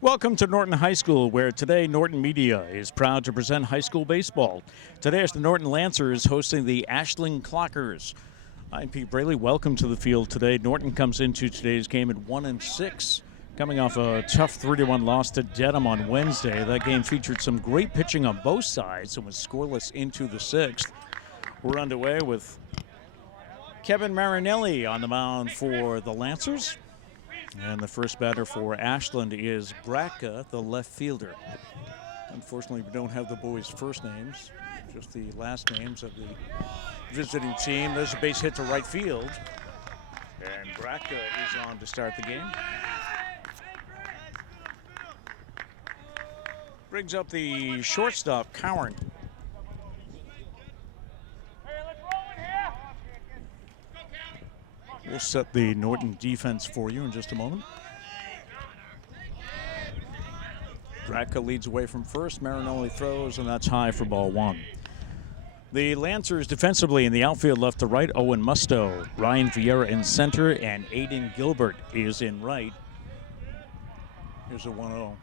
Welcome to Norton High School, where today Norton Media is proud to present high school baseball. Today, as the Norton Lancers hosting the Ashland Clockers. I'm Pete Braley. Welcome to the field today. Norton comes into today's game at 1-6, coming off a tough 3-1 loss to Dedham on Wednesday. That game featured some great pitching on both sides and was scoreless into the sixth. We're underway with Kevin Marinelli on the mound for the Lancers. And the first batter for Ashland is Bratka, the left fielder. Unfortunately, we don't have the boys' first names, just the last names of the visiting team. There's a base hit to right field. And Bratka is on to start the game. Brings up the shortstop, Cowan. We'll set the Norton defense for you in just a moment. Bratka leads away from first. Marinelli throws, and that's high for ball one. The Lancers defensively in the outfield left to right, Owen Musto, Ryan Vieira in center, and Aiden Gilbert is in right. Here's a 1-0.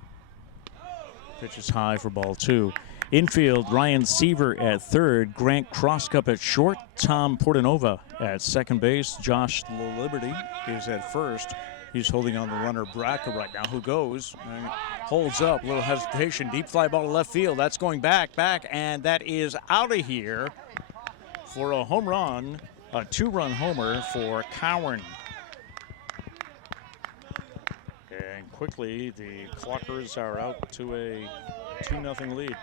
Pitch is high for ball two. Infield, Ryan Seaver at third, Grant Crosscup at short, Tom Portanova at second base, Josh Liberty is at first. He's holding on the runner Bratka right now, who goes and holds up, a little hesitation, deep fly ball to left field. That's going back, and that is out of here for a home run, a two-run homer for Cowan. And quickly, the Clockers are out to a 2-0 lead.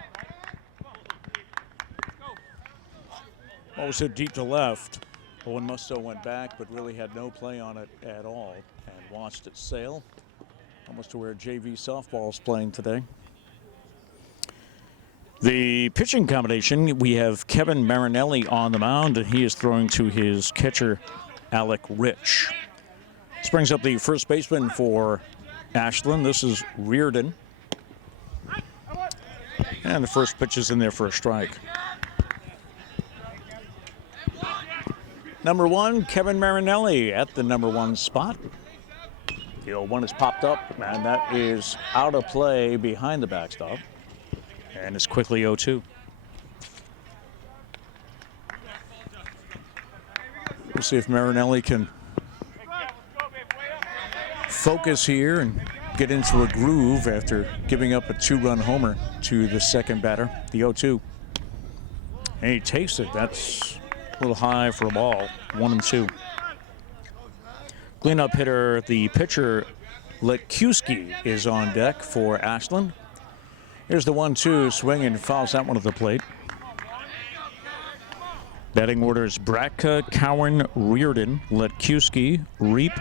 Ball was hit deep to left. Owen Musto went back, but really had no play on it at all and watched it sail. Almost to where JV softball is playing today. The pitching combination, we have Kevin Marinelli on the mound, and he is throwing to his catcher, Alec Rich. This brings up the first baseman for Ashland. This is Reardon. And the first pitch is in there for a strike. Number one, Kevin Marinelli at the number one spot. The 0-1 has popped up, and that is out of play behind the backstop. And it's quickly 0-2. We'll see if Marinelli can focus here and get into a groove after giving up a two-run homer to the second batter, the 0-2. And he takes it. That's a little high for a ball, 1-2. Cleanup hitter, the pitcher, Letkiewski, is on deck for Ashland. Here's the 1-2, swing and fouls that one at the plate. Batting orders: Bratka, Cowan, Reardon, Letkiewski, Reap,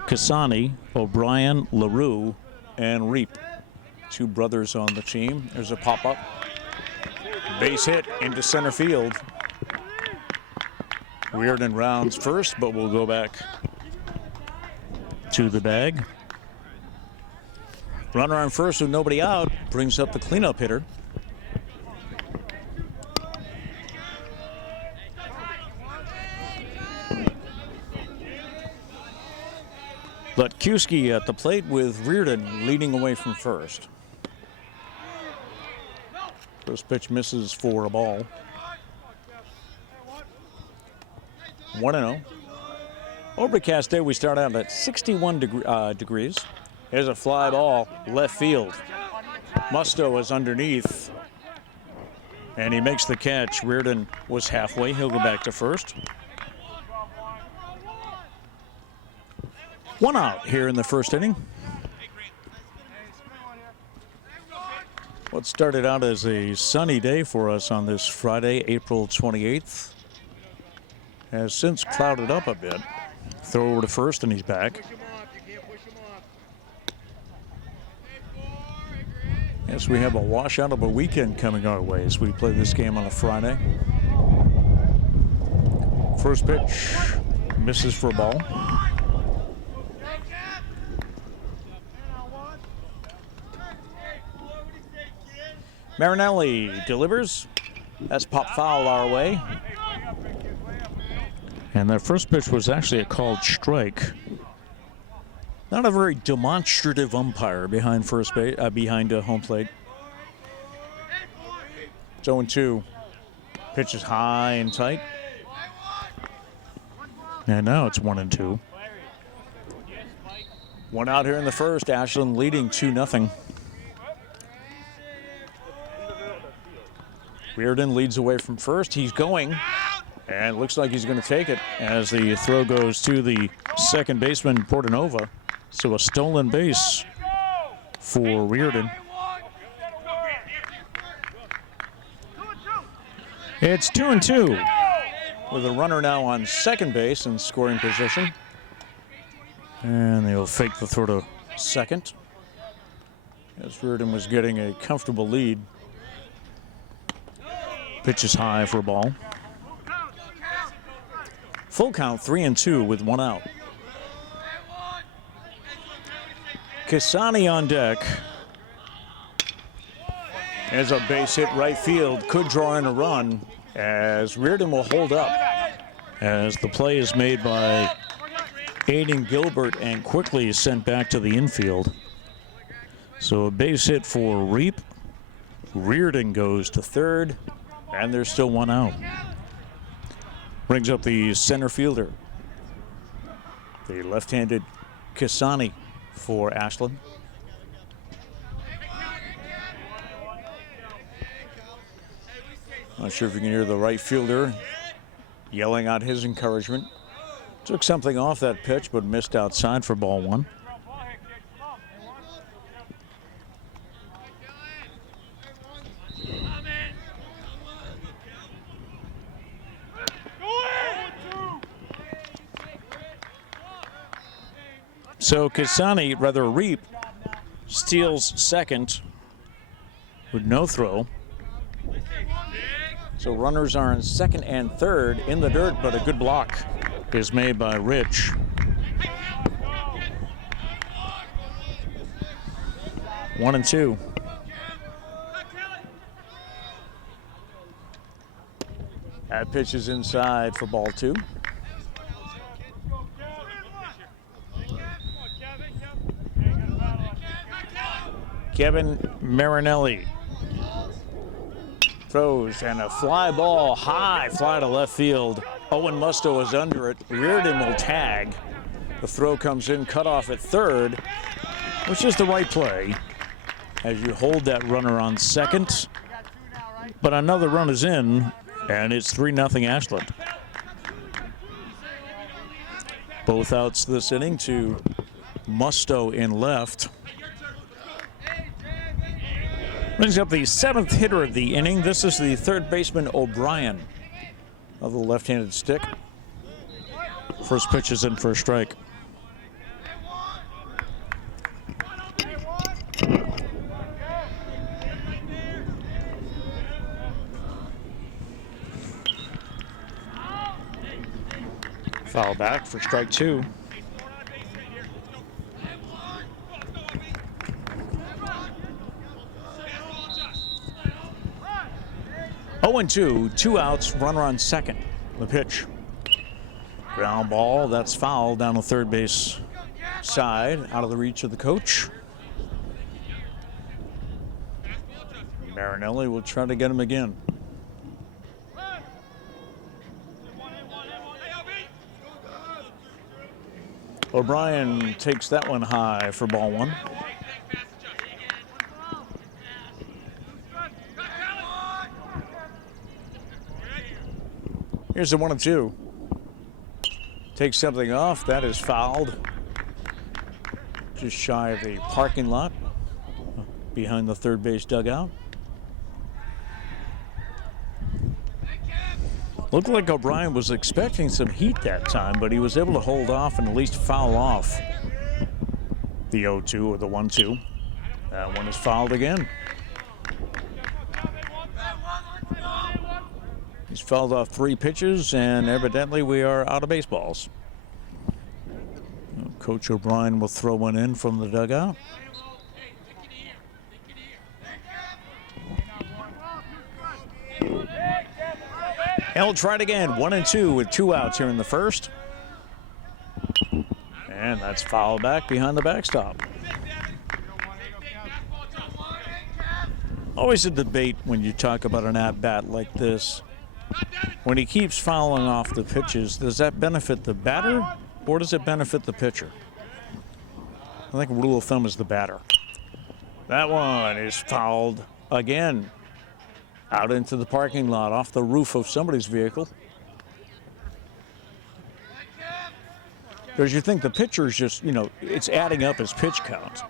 Kasani, O'Brien, LaRue, and Reap. Two brothers on the team. There's a pop-up. Base hit into center field. Reardon rounds first, but we'll go back to the bag. Runner on first with nobody out brings up the cleanup hitter. Letkiewski at the plate with Reardon leading away from first. First pitch misses for a ball. 1-0. Overcast day, we start out at 61 degrees. Here's a fly ball, left field. Musto is underneath, and he makes the catch. Reardon was halfway. He'll go back to first. One out here in the first inning. What started out as a sunny day for us on this Friday, April 28th, has since clouded up a bit. Throw over to first, and he's back. Yes, we have a washout of a weekend coming our way as we play this game on a Friday. First pitch misses for a ball. Marinelli delivers. That's pop foul our way. And that first pitch was actually a called strike. Not a very demonstrative umpire behind first base, behind home plate. It's 0-2. Pitch is high and tight. And now it's 1-2. One out here in the first. Ashland leading 2-0. Reardon leads away from first. He's going, and looks like he's going to take it as the throw goes to the second baseman, Portanova. So a stolen base for Reardon. It's 2-2 with a runner now on second base in scoring position. And they'll fake the throw to second as Reardon was getting a comfortable lead. Pitch is high for a ball. Full count, 3-2 with one out. Kisani on deck. As a base hit right field, could draw in a run as Reardon will hold up as the play is made by Aiden Gilbert and quickly is sent back to the infield. So a base hit for Reap. Reardon goes to third, and there's still one out. Brings up the center fielder, the left-handed Kisani for Ashland. Not sure if you can hear the right fielder yelling out his encouragement. Took something off that pitch, but missed outside for ball one. So Kisani, rather Reap, steals second with no throw. So runners are in second and third in the dirt, but a good block is made by Rich. One and two. That pitch is inside for ball two. Kevin Marinelli throws, and a fly ball, high fly to left field. Owen Musto is under it. Reardon will tag. The throw comes in, cut off at third, which is the right play as you hold that runner on second. But another run is in, and it's 3-0 Ashland. Both outs this inning to Musto in left. Brings up the seventh hitter of the inning. This is the third baseman, O'Brien, of the left-handed stick. First pitch is in for a strike. Foul back for strike two. Oh and 2, 2 outs, runner on second. The pitch. Ground ball, that's foul down the third base side, out of the reach of the coach. Marinelli will try to get him again. O'Brien takes that one high for ball one. Here's the 1-2. Takes something off. That is fouled. Just shy of the parking lot behind the third base dugout. Looked like O'Brien was expecting some heat that time, but he was able to hold off and at least foul off the 0-2 or the 1-2. That one is fouled again. He's fouled off 3 pitches, and evidently we are out of baseballs. Coach O'Brien will throw one in from the dugout. And we'll try it again. 1-2 with 2 outs here in the first. And that's foul back behind the backstop. Always a debate when you talk about an at-bat like this. When he keeps fouling off the pitches, does that benefit the batter or does it benefit the pitcher? I think rule of thumb is the batter. That one is fouled again. Out into the parking lot, off the roof of somebody's vehicle. Because you think the pitcher is just, it's adding up his pitch count.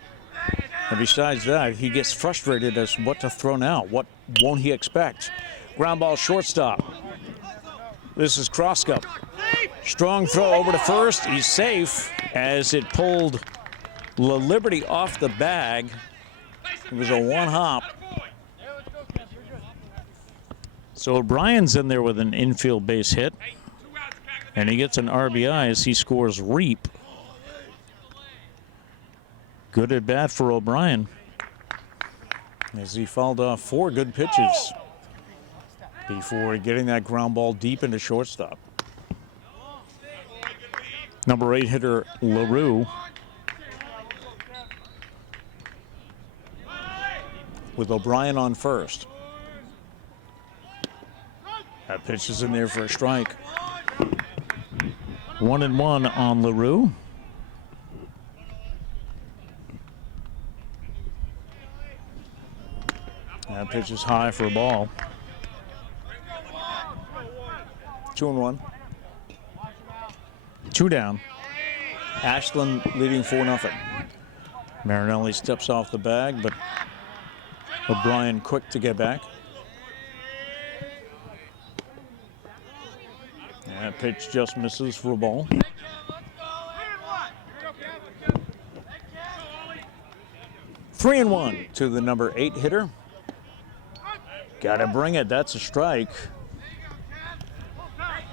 And besides that, he gets frustrated as what to throw now. What won't he expect? Ground ball shortstop. This is Kroska. Strong throw over to first. He's safe as it pulled La Liberty off the bag. It was a one hop. So O'Brien's in there with an infield base hit. And he gets an RBI as he scores Reap. Good at bat for O'Brien as he fouled off 4 good pitches before getting that ground ball deep into shortstop. Number 8 hitter LaRue with O'Brien on first. That pitch is in there for a strike. 1-1 on LaRue. That pitch is high for a ball. 2-1. 2 down. Ashland leading 4-0. Marinelli steps off the bag, but O'Brien quick to get back. That pitch just misses for a ball. 3-1 to the number 8 hitter. Gotta bring it, that's a strike.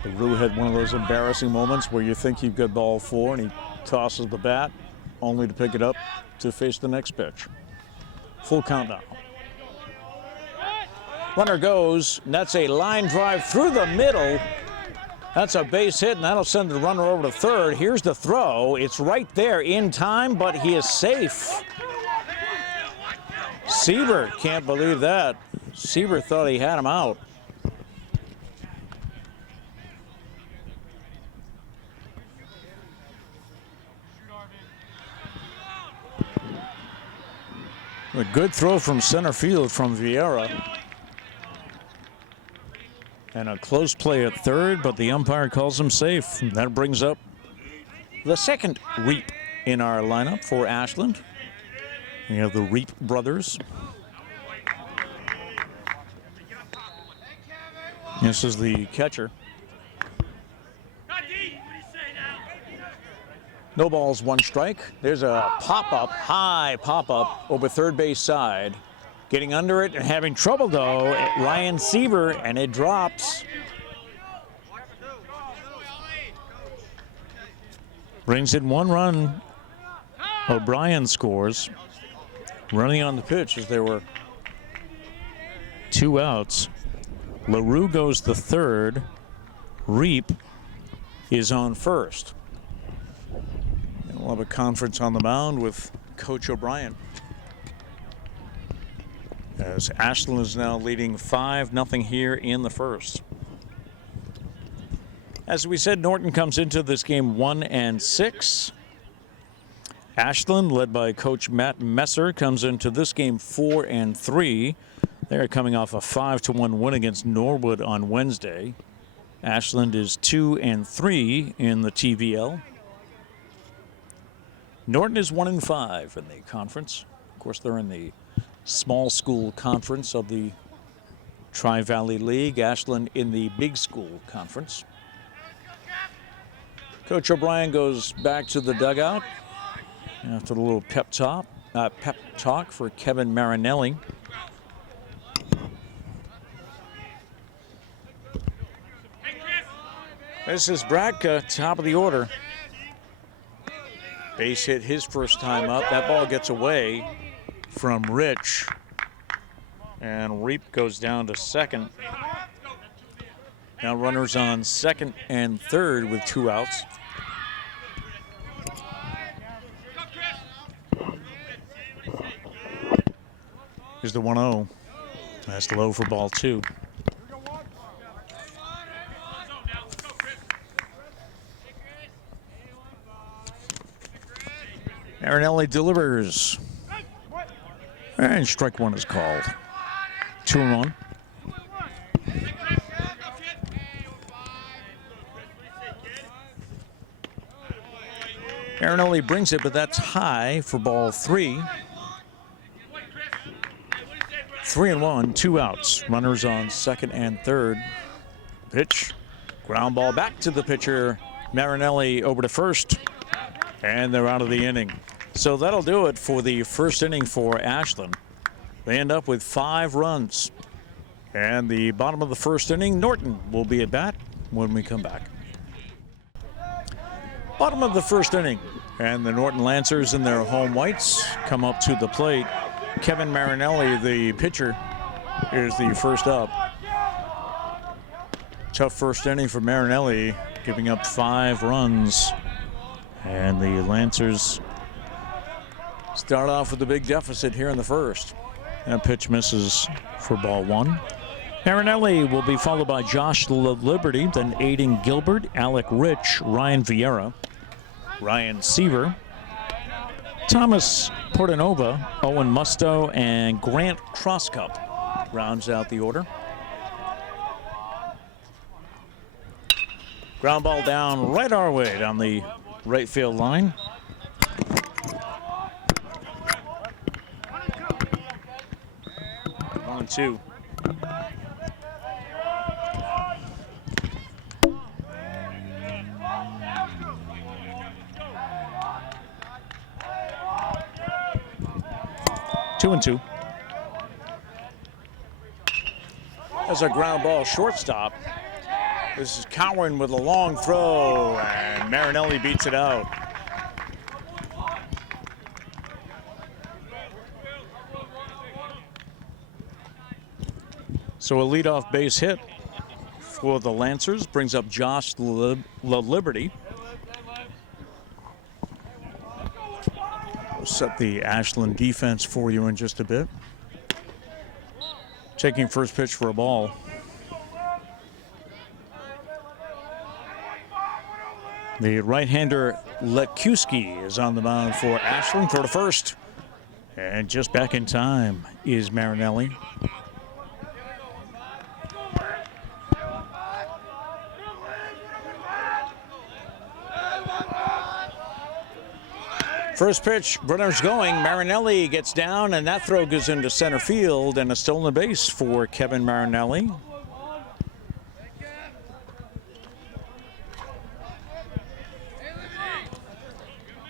LaRue had one of those embarrassing moments where you think you've got ball 4 and he tosses the bat only to pick it up to face the next pitch. Full count now. Runner goes, and that's a line drive through the middle. That's a base hit, and that'll send the runner over to third. Here's the throw. It's right there in time, but he is safe. Siebert can't believe that. Siebert thought he had him out. A good throw from center field from Vieira. And a close play at third, but the umpire calls him safe. That brings up the second Reap in our lineup for Ashland. We have the Reap brothers. This is the catcher. No balls, 1 strike. There's a pop-up, high pop-up over third base side. Getting under it and having trouble, though, Ryan Siebert, and it drops. Brings in 1 run. O'Brien scores. Running on the pitch as there were 2 outs. LaRue goes to third. Reap is on first. And we'll have a conference on the mound with Coach O'Brien. As Ashland is now leading 5-0 here in the first. As we said, Norton comes into this game 1-6. Ashland, led by Coach Matt Messer, comes into this game 4-3. They're coming off a 5-1 win against Norwood on Wednesday. Ashland is 2-3 in the TVL. Norton is 1-5 in the conference. Of course, they're in the small school conference of the Tri-Valley League. Ashland in the big school conference. Coach O'Brien goes back to the dugout after the little pep talk for Kevin Marinelli. This is Bratka, top of the order. Base hit his first time up. That ball gets away from Rich. And Reap goes down to second. Now runners on second and third with 2 outs. is the 1-0. That's low for ball 2. Marinelli delivers. And strike 1 is called. 2-1. Marinelli brings it, but that's high for ball 3. 3-1, 2 outs. Runners on second and third. Pitch, ground ball back to the pitcher. Marinelli over to first, and they're out of the inning. So that'll do it for the first inning for Ashland. They end up with 5 runs. And the bottom of the first inning, Norton will be at bat when we come back. Bottom of the first inning, and the Norton Lancers in their home whites come up to the plate. Kevin Marinelli, the pitcher, is the first up. Tough first inning for Marinelli, giving up 5 runs. And the Lancers start off with a big deficit here in the first. That pitch misses for ball 1. Marinelli will be followed by Josh Liberty, then Aiden Gilbert, Alec Rich, Ryan Vieira, Ryan Seaver, Thomas Portanova, Owen Musto, and Grant Troskup rounds out the order. Ground ball down right our way down the right field line. One and two. Two and two. As a ground ball shortstop. This is Cowan with a long throw, and Marinelli beats it out. So a leadoff base hit for the Lancers brings up Josh Liberty. We'll set the Ashland defense for you in just a bit. Taking first pitch for a ball. The right-hander Letkuski is on the mound for Ashland. Throw to first. And just back in time is Marinelli. First pitch, runners going. Marinelli gets down, and that throw goes into center field, and a stolen base for Kevin Marinelli.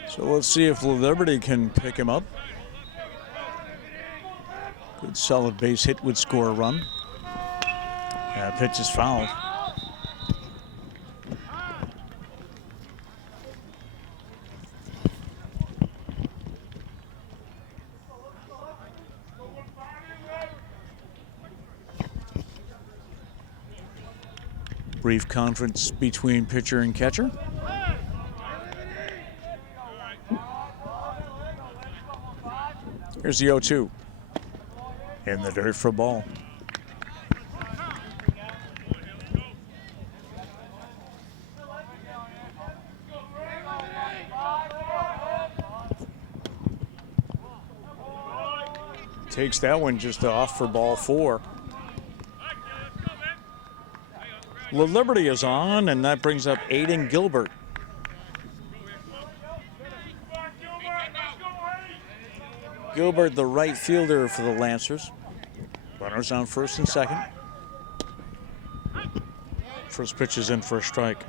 So let's see if Liberty can pick him up. Good solid base hit would score a run. That pitch is fouled. Brief conference between pitcher and catcher. Here's the 0-2. In the dirt for a ball. Takes that one just off for ball 4. Liberty is on, and that brings up Aiden Gilbert. Gilbert, the right fielder for the Lancers. Runners on first and second. First pitch is in for a strike.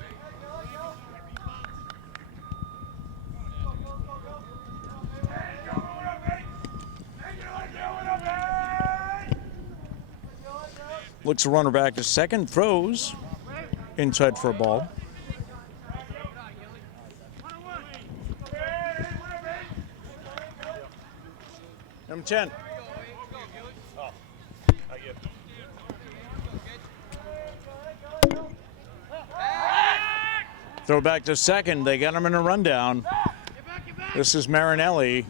Looks a runner back to second, throws inside for a ball. Number 10. Throw back to second. They got him in a rundown. This is Marinelli.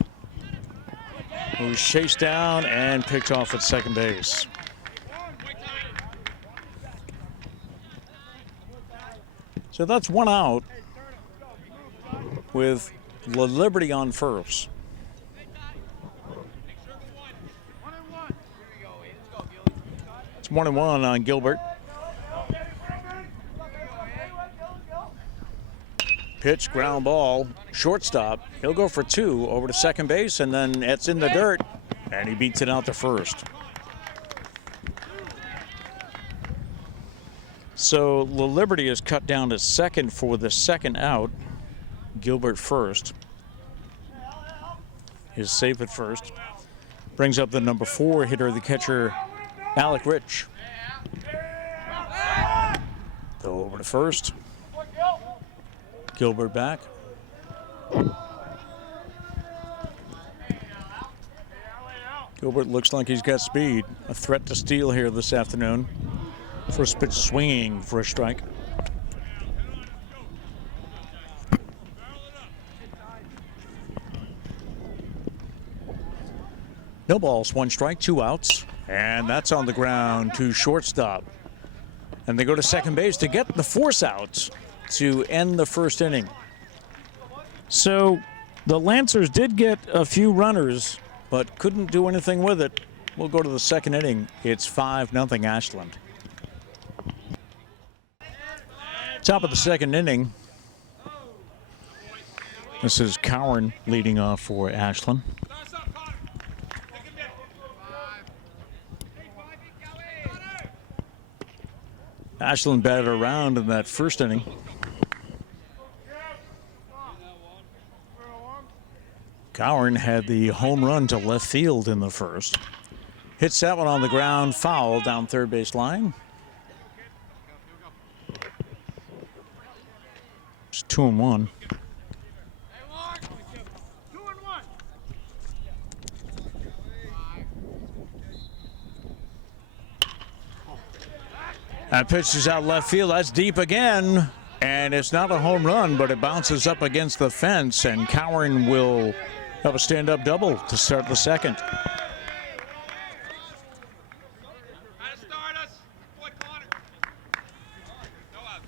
who's chased down and picked off at second base. So that's one out with La Liberty on first. It's 1-1 on Gilbert. Pitch, ground ball, shortstop. He'll go for two over to second base, and then it's in the dirt, and he beats it out to first. So La Liberty is cut down to second for the second out. Gilbert first is safe at first. Brings up the number 4 hitter, the catcher, Alec Rich. Go over to first. Gilbert back. Gilbert looks like he's got speed. A threat to steal here this afternoon. First pitch swinging for a strike. No balls, 1 strike, 2 outs. And that's on the ground to shortstop. And they go to second base to get the force outs to end the first inning. So the Lancers did get a few runners, but couldn't do anything with it. We'll go to the second inning. It's 5-0 Ashland. Top of the second inning. This is Cowan leading off for Ashland. Ashland batted around in that first inning. Cowan had the home run to left field in the first. Hits that one on the ground, foul down third base line. It's 2-1. That pitch is out left field. That's deep again. And it's not a home run, but it bounces up against the fence. And Cowan will have a stand-up double to start the second.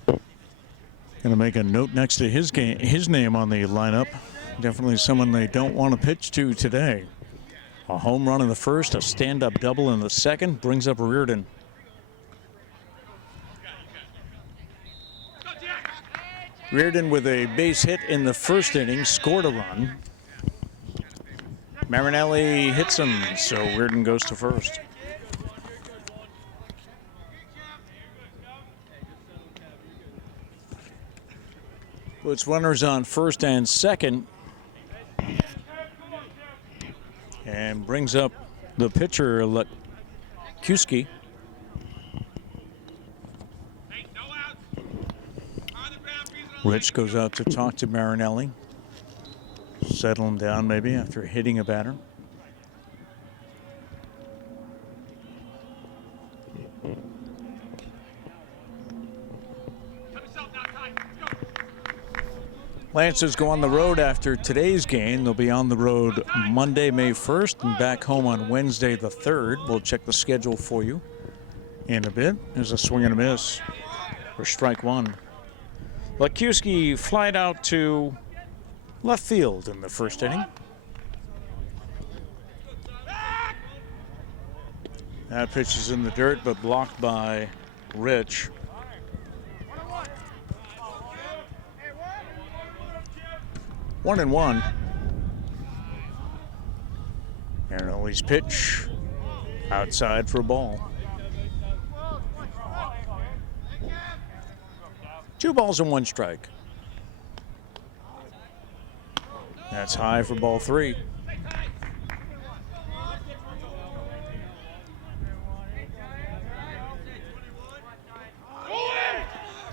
Going to make a note next to his name on the lineup. Definitely someone they don't want to pitch to today. A home run in the first, a stand-up double in the second, brings up Reardon. Reardon with a base hit in the first inning, scored a run. Marinelli hits him, so Reardon goes to first. Puts runners on first and second. And brings up the pitcher, Kuski. Rich goes out to talk to Marinelli. Settle him down maybe after hitting a batter. Lancers go on the road after today's game. They'll be on the road Monday, May 1st, and back home on Wednesday the 3rd. We'll check the schedule for you in a bit. There's a swing and a miss for strike one. Lakuski flied out to left field in the first inning. That pitch is in the dirt, but blocked by Rich. One and one. Marinelli's pitch outside for a ball. 2 balls and 1 strike. That's high for ball 3.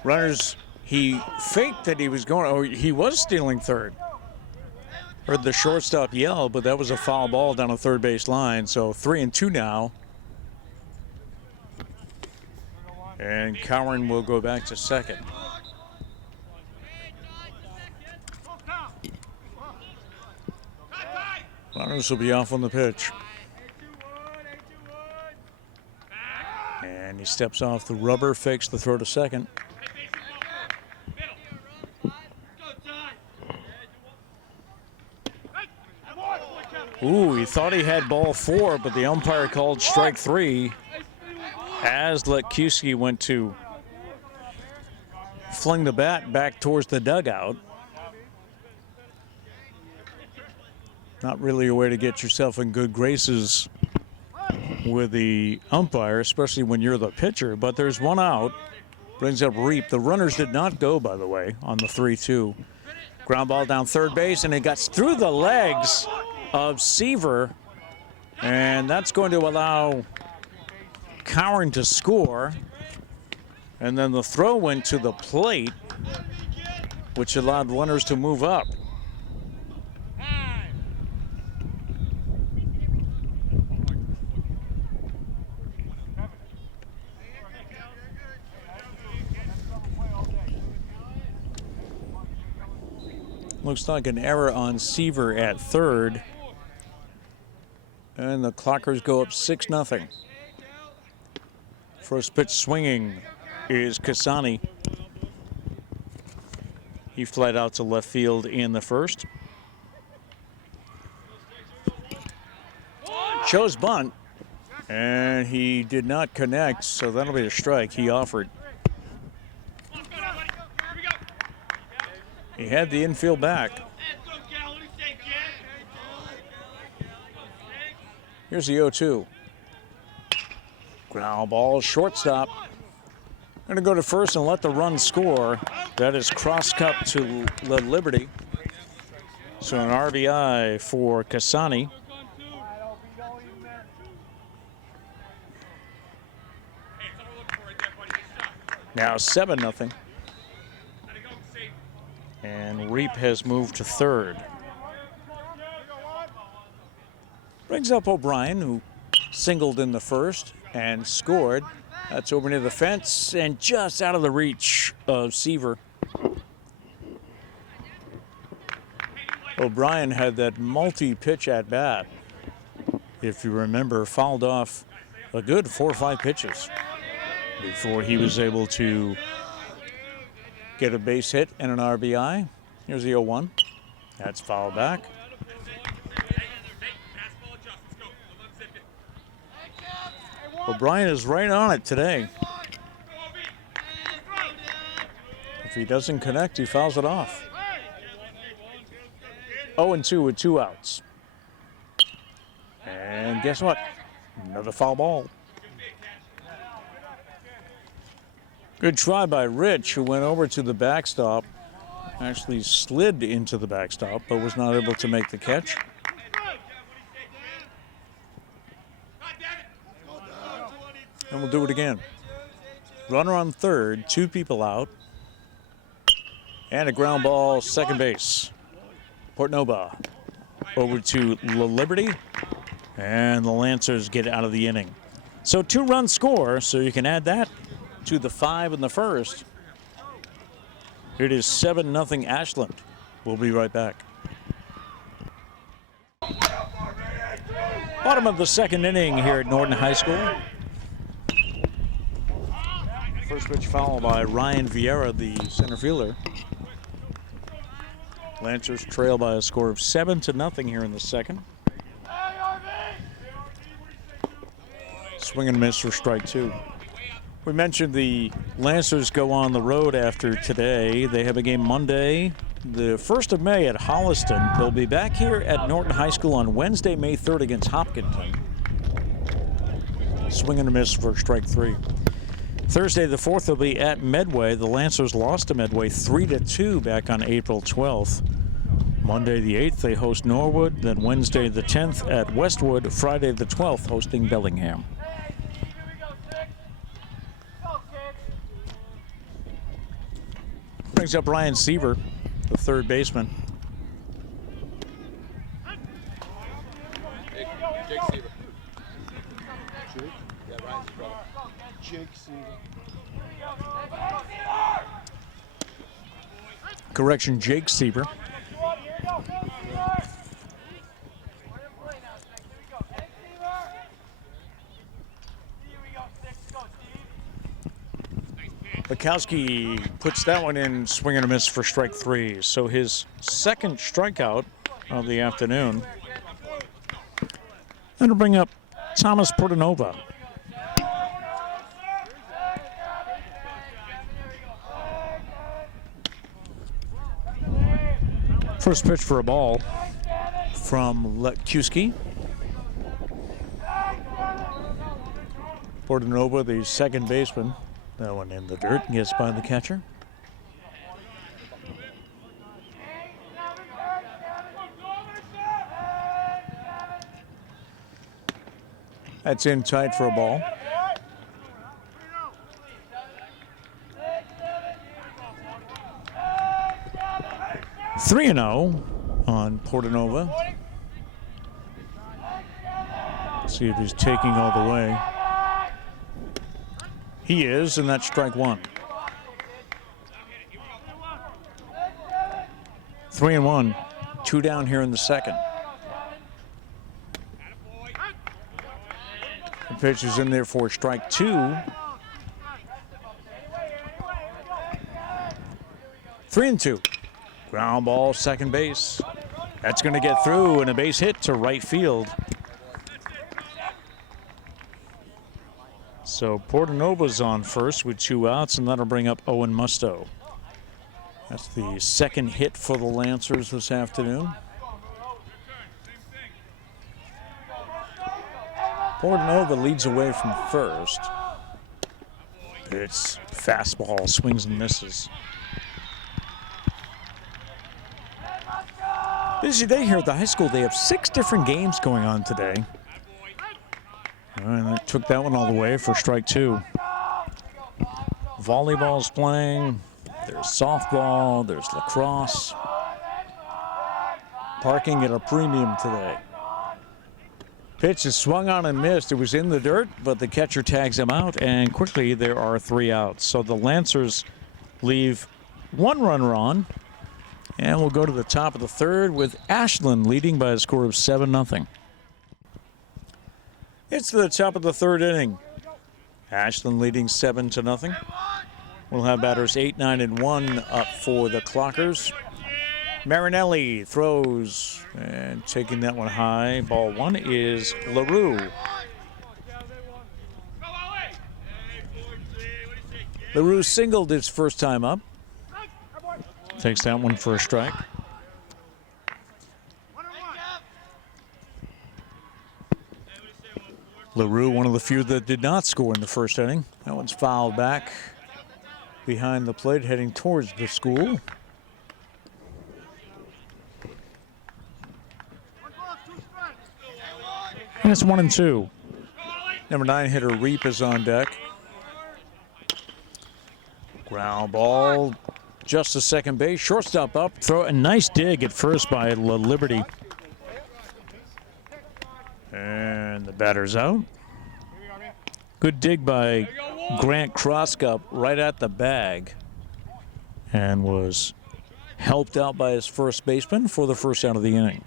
Runners, he faked that he was going, or he was stealing third. Heard the shortstop yell, but that was a foul ball down the third base line. So 3-2 now. And Cowan will go back to second. Runners will be off on the pitch. And he steps off the rubber, fakes the throw to second. Ooh, he thought he had ball 4, but the umpire called strike 3 as Letkiewski went to fling the bat back towards the dugout. Not really a way to get yourself in good graces with the umpire, especially when you're the pitcher, but there's one out. Brings up Reap. The runners did not go, by the way, on the 3-2. Ground ball down third base, and it got through the legs of Seaver, and that's going to allow Cowan to score. And then the throw went to the plate, which allowed runners to move up. Looks like an error on Seaver at third. And the Clockers go up 6-0. First pitch swinging is Kasani. He flied out to left field in the first. Chose bunt, and he did not connect, so that'll be a strike. He offered. He had the infield back. Here's the 0-2. Ground ball, shortstop. Going to go to first and let the run score. That is cross cup to Liberty. So an RBI for Kasani. Now 7-0. And Reap has moved to third. Brings up O'Brien, who singled in the first and scored. That's over near the fence and just out of the reach of Seaver. O'Brien had that multi-pitch at bat. If you remember, fouled off a good 4 or 5 pitches before he was able to get a base hit and an RBI. Here's the 0-1. That's fouled back. O'Brien is right on it today. If he doesn't connect, he fouls it off. 0-2 with 2 outs. And guess what? Another foul ball. Good try by Rich, who went over to the backstop. Actually slid into the backstop, but was not able to make the catch. And we'll do it again. Runner on third, 2 people out. And a ground ball, second base. Portnoba over to Liberty. And the Lancers get out of the inning. So 2-run score, so you can add that to the 5 in the first. It is 7-0 Ashland. We'll be right back. Bottom of the second inning here at Norton High School. First pitch foul by Ryan Vieira, the center fielder. Lancers trail by a score of 7-0 here in the second. Swing and miss for strike 2. We mentioned the Lancers go on the road after today. They have a game Monday, the 1st of May at Holliston. They'll be back here at Norton High School on Wednesday, May 3rd against Hopkinton. Swing and a miss for strike 3. Thursday the 4th will be at Medway. The Lancers lost to Medway 3-2 back on April 12th. Monday the 8th they host Norwood. Then Wednesday the 10th at Westwood. Friday the 12th hosting Bellingham. Brings up Ryan Seaver, the third baseman. Jake Seaver. Yeah, Ryan's brother. Jake Seaver. Correction, Jake Seaver. Bukowski puts that one in, swing and a miss for strike 3. So his second strikeout of the afternoon. That'll bring up Thomas Portanova. First pitch for a ball from Letkuski. Portanova, the second baseman. That one in the dirt, gets by the catcher. That's in tight for a ball. Three and 0 on Portanova. See if he's taking all the way. He is, and that's strike 1. 3-1, 2 down here in the second. The pitch is in there for strike 2. 3-2. Ground ball, second base. That's going to get through, and a base hit to right field. So Portanova's on first with 2 outs, and that'll bring up Owen Musto. That's the second hit for the Lancers this afternoon. Portanova leads away from first. It's fastball, swings and misses. Busy day here at the high school. They have 6 different games going on today. And they took that one all the way for strike 2. Volleyball's playing. There's softball. There's lacrosse. Parking at a premium today. Pitch is swung on and missed. It was in the dirt, but the catcher tags him out, and quickly there are 3 outs. So the Lancers leave 1 runner on, and we'll go to the top of the third with Ashland leading by a score of 7-0. It's the top of the third inning. Ashland leading 7-0. We'll have batters 8, 9, and 1 up for the Clockers. Marinelli throws and taking that one high. Ball 1 is LaRue. LaRue singled his first time up. Takes that one for a strike. LaRue, one of the few that did not score in the first inning. That one's fouled back behind the plate, heading towards the school. And it's 1-2. Number 9 hitter Reap is on deck. Ground ball, just to second base. Shortstop up, throw a nice dig at first by Liberty. And the batter's out. Good dig by Grant Crosscup right at the bag. And was helped out by his first baseman for the first out of the inning.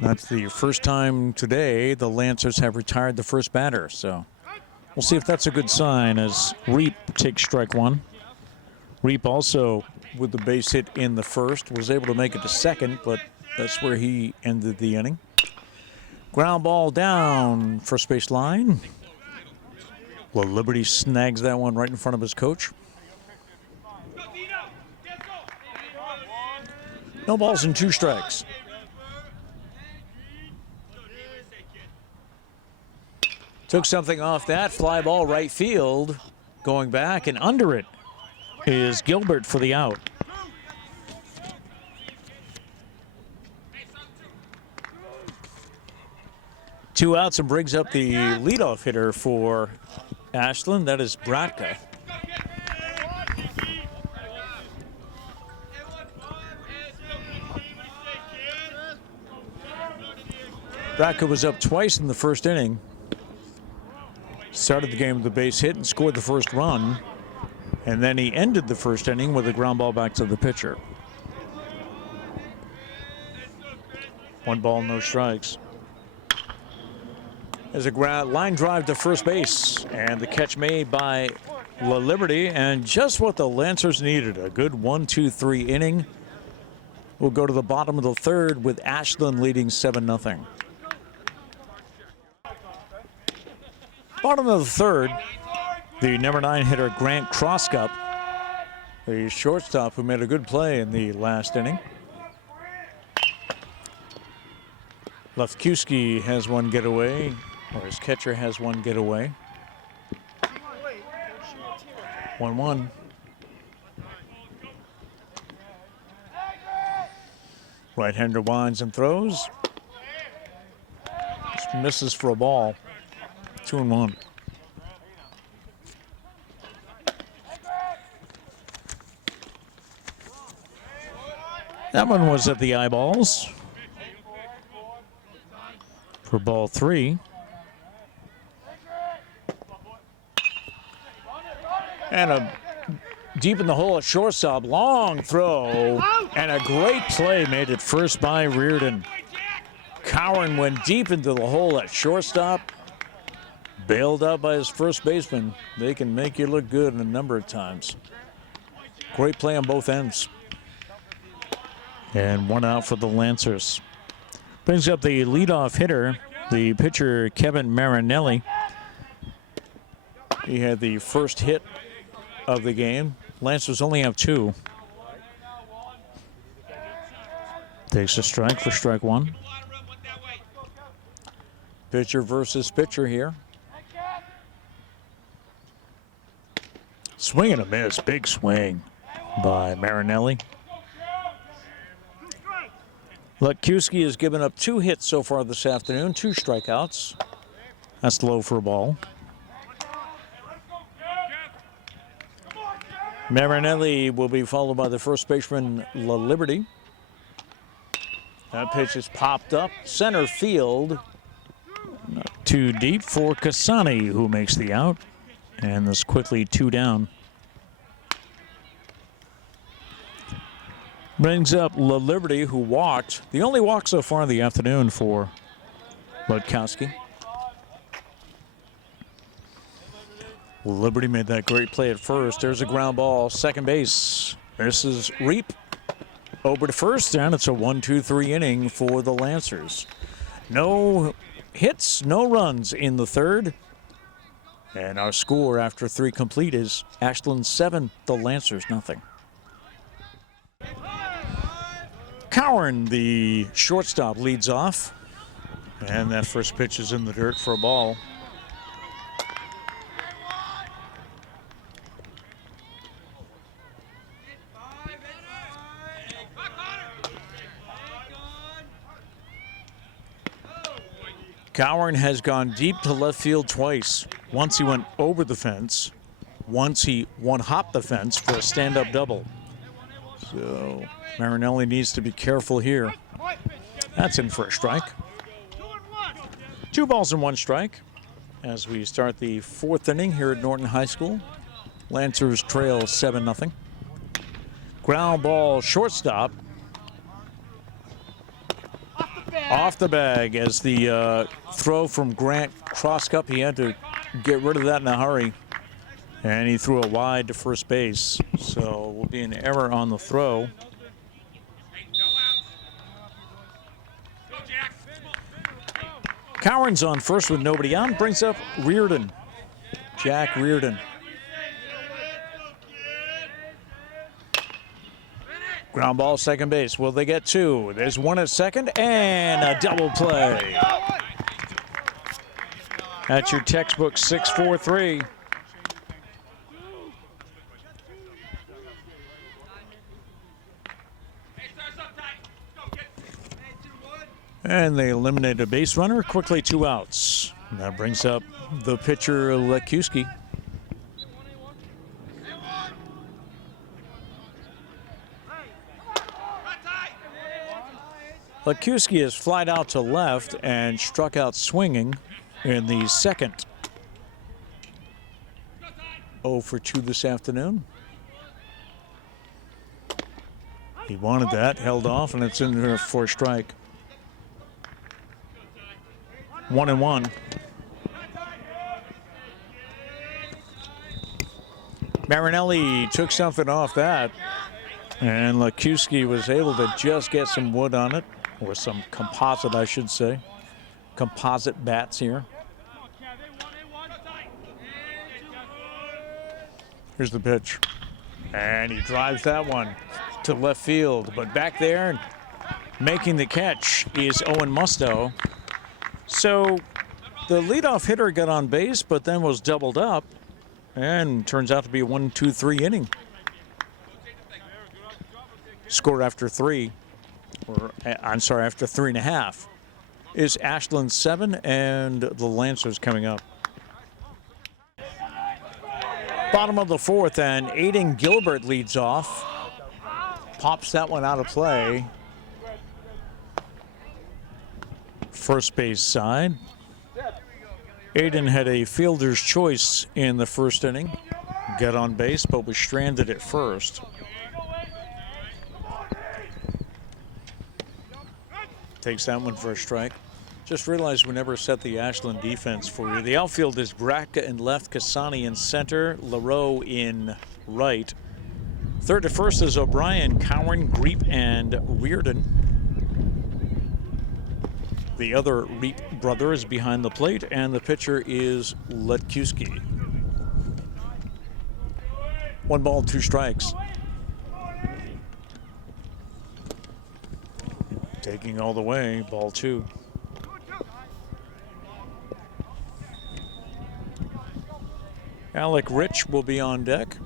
That's the first time today the Lancers have retired the first batter. So we'll see if that's a good sign as Reap takes strike 1. Reap also with the base hit in the first, was able to make it to second, but that's where he ended the inning. Ground ball down first base line. Well, Liberty snags that one right in front of his coach. No balls and 2 strikes. Took something off that fly ball right field, going back and under it is Gilbert for the out. Two outs and brings up the leadoff hitter for Ashland. That is Bratka. Bratka was up twice in the first inning. Started the game with a base hit and scored the first run. And then he ended the first inning with a ground ball back to the pitcher. 1 ball, no strikes. There's a line drive to first base, and the catch made by La Liberty, and just what the Lancers needed. A good 1-2-3 inning. We'll go to the bottom of the third with Ashland leading 7-0. Bottom of the third, the number 9 hitter Grant Crosscup, the shortstop who made a good play in the last inning. Lefkowski has one getaway, or his catcher has one getaway. 1-1. Right-hander winds and throws. Just misses for a ball. 2-1. That one was at the eyeballs for ball 3. And deep in the hole at shortstop, long throw, and a great play made at first by Reardon. Cowan went deep into the hole at shortstop, bailed out by his first baseman. They can make you look good a number of times. Great play on both ends. And one out for the Lancers. Brings up the leadoff hitter, the pitcher Kevin Marinelli. He had the first hit of the game. Lancers only have 2. Takes a strike for strike 1. Pitcher versus pitcher here. Swing and a miss. Big swing by Marinelli. Lefkowski has given up 2 hits so far this afternoon, 2 strikeouts. That's low for a ball. Marinelli will be followed by the first baseman, La Liberty. That pitch is popped up center field. Not too deep for Casani, who makes the out. And this quickly 2 down. Brings up La Liberty, who walked. The only walk so far in the afternoon for Lefkowski. Liberty made that great play at first. There's a ground ball, second base. This is Reap over to first, and it's a 1-2-3 inning for the Lancers. No hits, no runs in the third. And our score after 3 complete is Ashland 7, the Lancers nothing. Cowan, the shortstop, leads off. And that first pitch is in the dirt for a ball. Cowan has gone deep to left field twice. Once he went over the fence. Once he one-hopped the fence for a stand-up double. So Marinelli needs to be careful here. That's in for a strike. 2 balls and 1 strike as we start the 4th inning here at Norton High School. Lancers trail 7-0. Ground ball shortstop. Off the bag as the throw from Grant Crosscup. He had to get rid of that in a hurry. And he threw it wide to first base. So will be an error on the throw. Cowan's on first with nobody out. Brings up Reardon. Jack Reardon. Ground ball, second base. Will they get 2? There's 1 at second and a double play. That's your textbook 6-4-3. And they eliminate a base runner. Quickly 2 outs. And that brings up the pitcher, Lefkowski. Lefkowski has flied out to left and struck out swinging in the second. 0 for 2 this afternoon. He wanted that, held off, and it's in there for a strike. 1-1. Marinelli took something off that, and Lekuski was able to just get some wood on it, or some composite, I should say. Composite bats here. Here's the pitch. And he drives that one to left field. But back there, making the catch is Owen Musto. So the leadoff hitter got on base, but then was doubled up. And turns out to be a 1-2-3 inning. Score after three, or I'm sorry, after 3.5, is Ashland 7 and the Lancers coming up. Bottom of the fourth, and Aiden Gilbert leads off. Pops that one out of play. First base side. Aiden had a fielder's choice in the first inning. Got on base, but was stranded at first. Takes that one for a strike. Just realized we never set the Ashland defense for you. The outfield is Bratka in left, Kasani in center, LaRoe in right. Third to first is O'Brien, Cowan, Greep, and Reardon. The other Reep brother is behind the plate, and the pitcher is Lekuski. 1 ball, 2 strikes. Taking all the way, ball 2. Alec Rich will be on deck.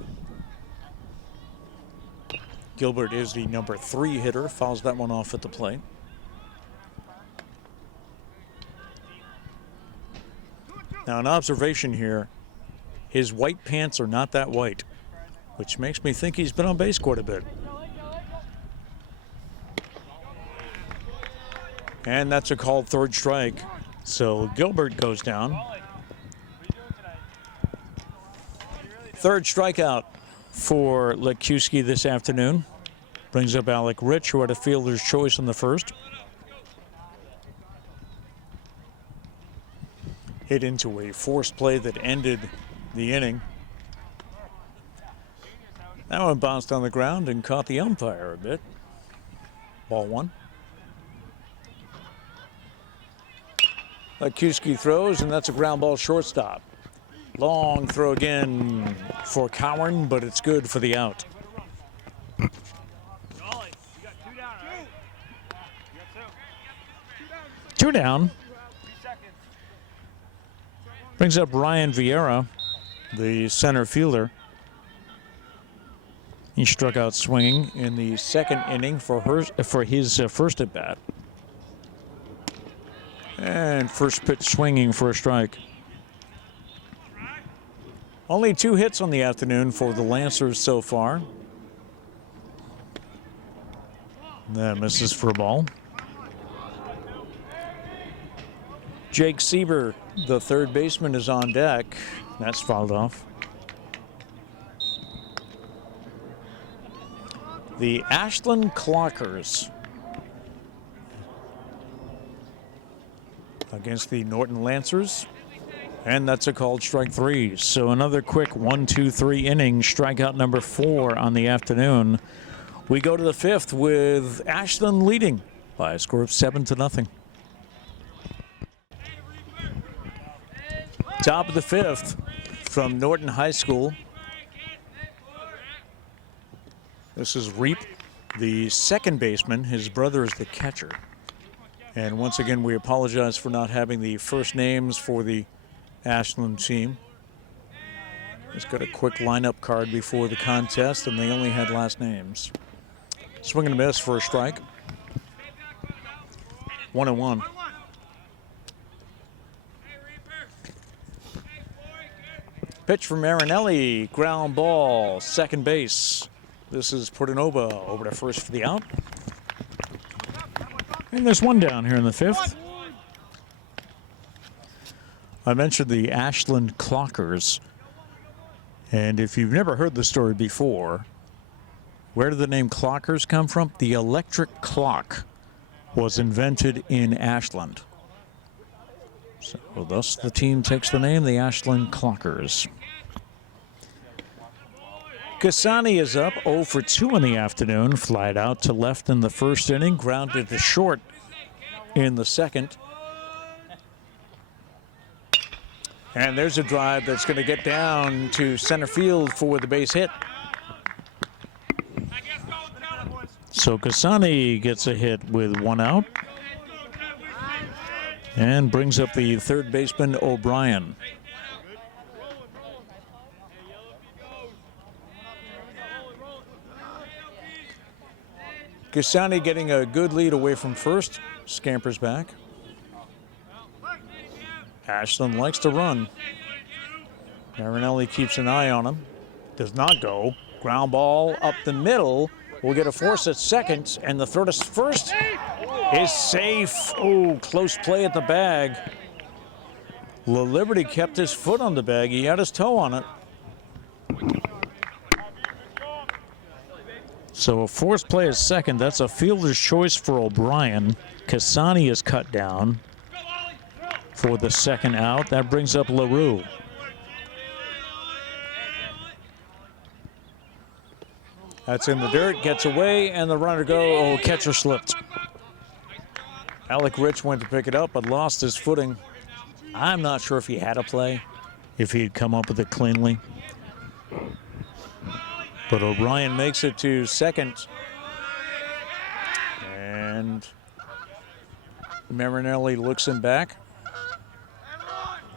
Gilbert is the number 3 hitter, fouls that one off at the plate. Now, an observation here, his white pants are not that white, which makes me think he's been on base quite a bit. And that's a called third strike. So Gilbert goes down. Third strikeout for Lekuski this afternoon. Brings up Alec Rich, who had a fielder's choice in the first. Hit into a forced play that ended the inning. That one bounced on the ground and caught the umpire a bit. Ball 1. Lekuski throws, and that's a ground ball shortstop. Long throw again for Cowan, but it's good for the out. 2 down. Brings up Ryan Vieira, the center fielder. He struck out swinging in the second inning for his first at bat. And first pitch swinging for a strike. Only 2 hits on the afternoon for the Lancers so far. That misses for a ball. Jake Sieber, the third baseman, is on deck. That's fouled off. The Ashland Clockers against the Norton Lancers. And that's a called strike 3. So another quick 1-2-3 inning, strikeout number 4 on the afternoon. We go to the 5th with Ashland leading by a score of 7-0. Top of the 5th from Norton High School. This is Reep, the second baseman. His brother is the catcher. And once again, we apologize for not having the first names for the Ashland team. Just got a quick lineup card before the contest, and they only had last names. Swing and a miss for a strike. 1-1. Pitch from Marinelli, ground ball, second base. This is Portanova over to first for the out. And there's 1 down here in the 5th. I mentioned the Ashland Clockers. And if you've never heard the story before, where did the name Clockers come from? The electric clock was invented in Ashland. So thus the team takes the name, the Ashland Clockers. Kasani is up 0 for 2 in the afternoon. Flied out to left in the first inning, grounded to short in the second. And there's a drive that's going to get down to center field for the base hit. So Kasani gets a hit with 1 out and brings up the third baseman O'Brien. Kasani getting a good lead away from first, scampers back. Ashland likes to run. Marinelli keeps an eye on him. Does not go. Ground ball up the middle. We'll get a force at second, and the throw to first is safe. Oh, close play at the bag. La Liberty kept his foot on the bag. He had his toe on it. So a forced play at second. That's a fielder's choice for O'Brien. Kasani is cut down for the second out. That brings up LaRue. That's in the dirt, gets away, and the runner catcher slipped. Alec Rich went to pick it up, but lost his footing. I'm not sure if he had a play, if he had come up with it cleanly. But O'Brien makes it to second. And Marinelli looks him back.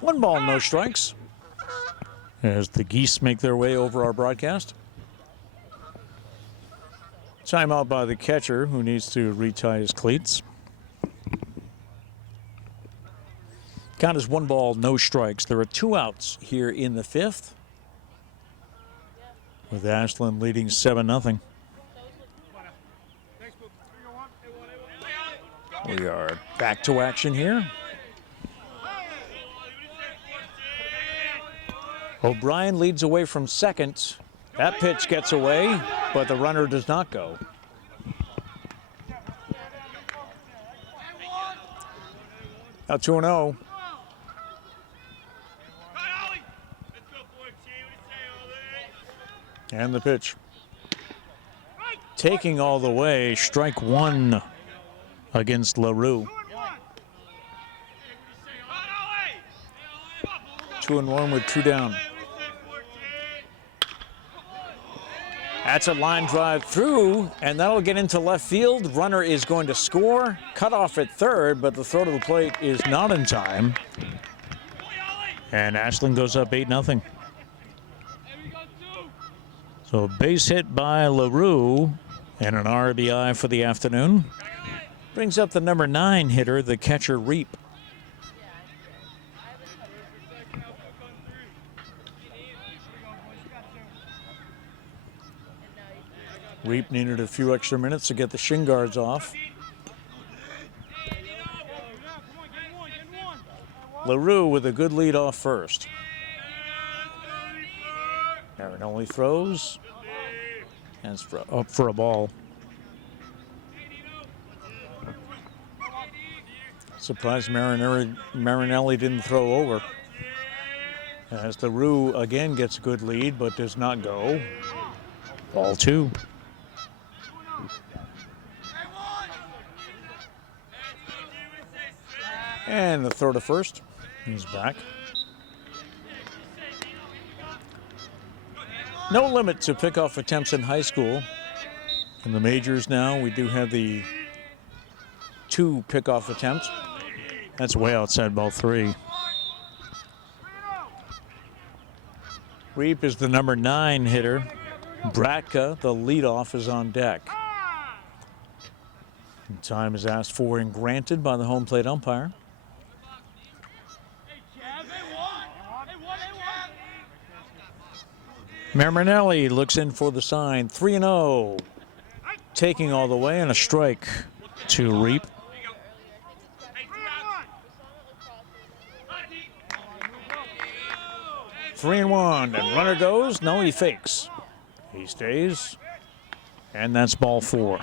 1 ball, no strikes. As the Geese make their way over our broadcast. Timeout by the catcher, who needs to retie his cleats. Count is 1 ball, no strikes. There are 2 outs here in the 5th, with Ashland leading 7-0. We are back to action here. O'Brien leads away from second. That pitch gets away, but the runner does not go. Now 2-0. And the pitch. Taking all the way, strike 1 against LaRue. 2-1 with 2 down. That's a line drive through, and that'll get into left field. Runner is going to score. Cut off at third, but the throw to the plate is not in time. And Ashland goes up 8-0. So base hit by LaRue and an RBI for the afternoon. Brings up the number 9 hitter, the catcher Reap. Reap needed a few extra minutes to get the shin guards off. LaRue with a good lead off first. Marinelli throws, and it's up for a ball. Surprised Marinelli didn't throw over. As LaRue again gets a good lead, but does not go. Ball 2. And the throw to first. He's back. No limit to pickoff attempts in high school. In the majors now, we do have the 2 pickoff attempts. That's way outside ball 3. Reap is the number 9 hitter. Bratka, the leadoff, is on deck. And time is asked for and granted by the home plate umpire. Marinelli looks in for the sign. 3-0. Taking all the way, and a strike to Reap. Three and 1, and runner goes. No, he fakes. He stays, and that's ball 4.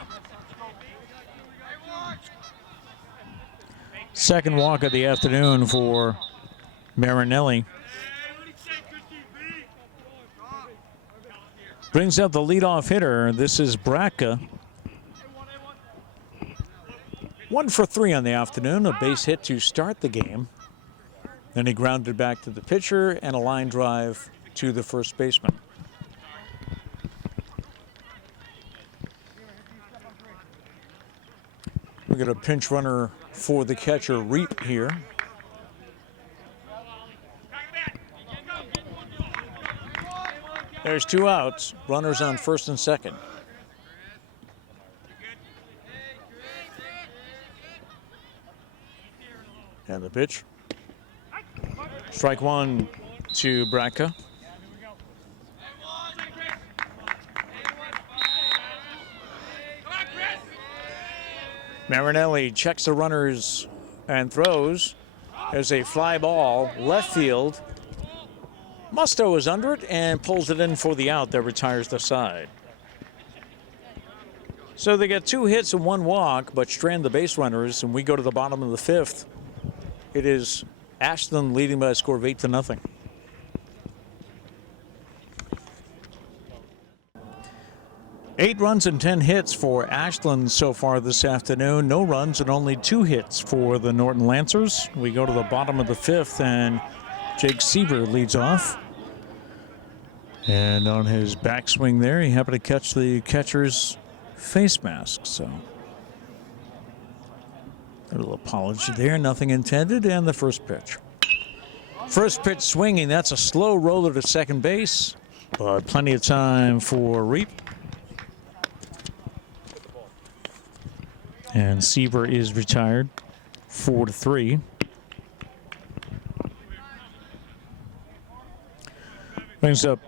Second walk of the afternoon for Marinelli. Brings up the leadoff hitter. This is Bratka. 1 for 3 on the afternoon. A base hit to start the game. Then he grounded back to the pitcher and a line drive to the first baseman. We got a pinch runner for the catcher, Reap, here. There's 2 outs. Runners on first and second. And the pitch. Strike 1 to Bratka. Marinelli checks the runners and throws. There's a fly ball, left field. Musto is under it and pulls it in for the out that retires the side. So they get 2 hits and 1 walk, but strand the base runners, and we go to the bottom of the 5th. It is Ashland leading by a score of 8-0. Eight runs and 10 hits for Ashland so far this afternoon. No runs and only 2 hits for the Norton Lancers. We go to the bottom of the 5th, and Jake Sieber leads off. And on his backswing there, he happened to catch the catcher's face mask. So a little apology there, nothing intended, and the first pitch. First pitch swinging, that's a slow roller to second base, but plenty of time for Reap. And Sieber is retired, 4-3. Brings up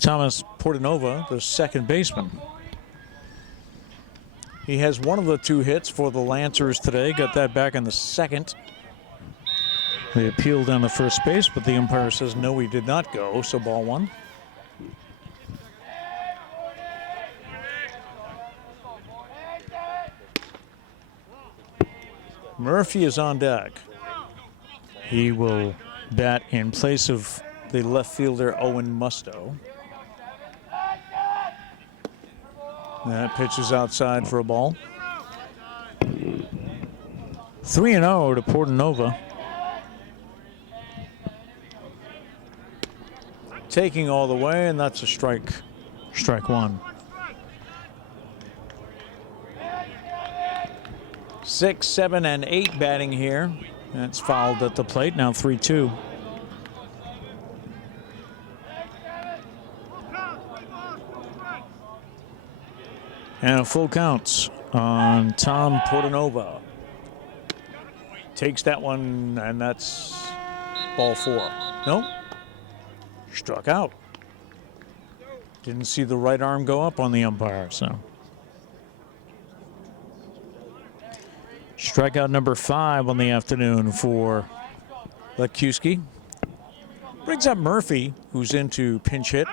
Thomas Portanova, the second baseman. He has one of the 2 hits for the Lancers today. Got that back in the second. They appealed down the first base, but the umpire says no, he did not go, so ball 1. Murphy is on deck. He will bat in place of the left fielder Owen Musto. That pitch is outside for a ball. 3-0 to Portanova. Taking all the way, and that's a strike. Strike 1. 6, 7, and 8 batting here. That's fouled at the plate. Now 3-2. And a full count on Tom Portanova. Takes that one, and that's ball 4. Nope. Struck out. Didn't see the right arm go up on the umpire, so. Strikeout number 5 on the afternoon for Lekuski. Brings up Murphy, who's into pinch hit.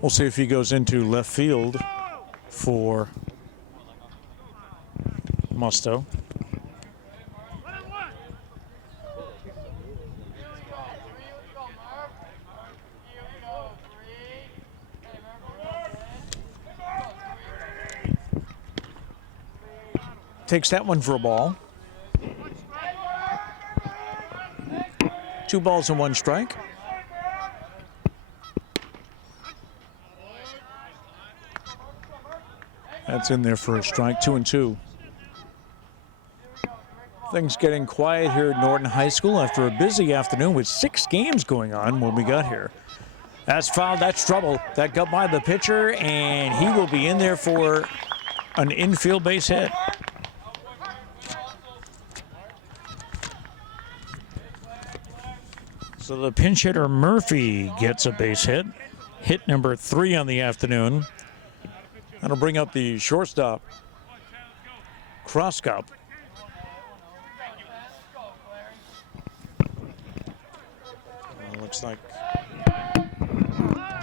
We'll see if he goes into left field for Musto. Takes that one for a ball. 2 balls and 1 strike. That's in there for a strike. 2-2. Things getting quiet here at Norton High School after a busy afternoon with 6 games going on when we got here. That's fouled. That's trouble. That got by the pitcher, and he will be in there for an infield base hit. So the pinch hitter Murphy gets a base hit. Hit number 3 on the afternoon. That'll bring up the shortstop, Crosskop. Looks like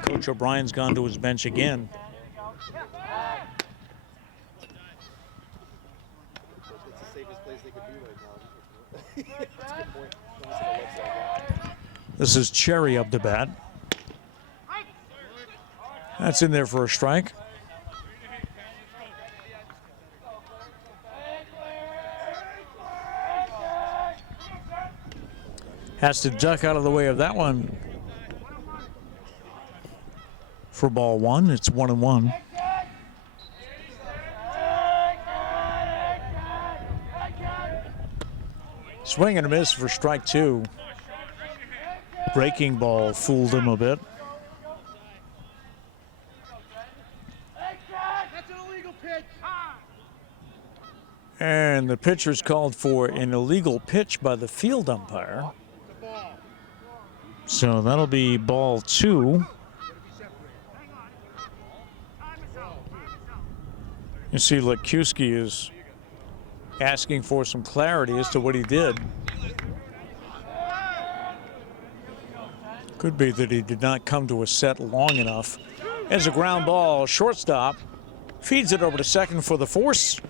Coach O'Brien's gone to his bench again. This is Cherry up to bat. That's in there for a strike. Has to duck out of the way of that one. For ball one, it's 1-1. Swing and a miss for strike two. Breaking ball fooled him a bit. And the pitcher's called for an illegal pitch by the field umpire. So that'll be ball two. You see Lekuski is asking for some clarity as to what he did. Could be that he did not come to a set long enough. As a ground ball, shortstop feeds it over to second for the force,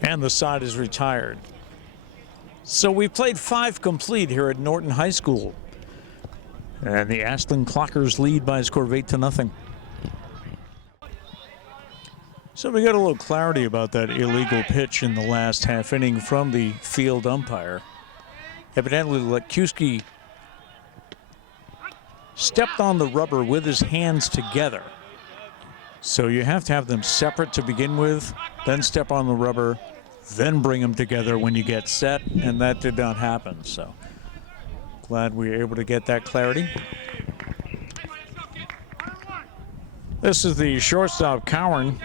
and the side is retired. So we played 5 complete here at Norton High School. And the Ashland Clockers lead by a score of 8-0. So we got a little clarity about that illegal pitch in the last half inning from the field umpire. Evidently, Lekuski stepped on the rubber with his hands together. So you have to have them separate to begin with, then step on the rubber, then bring them together when you get set, and that did not happen. So glad we were able to get that clarity. This is the shortstop, Cowan.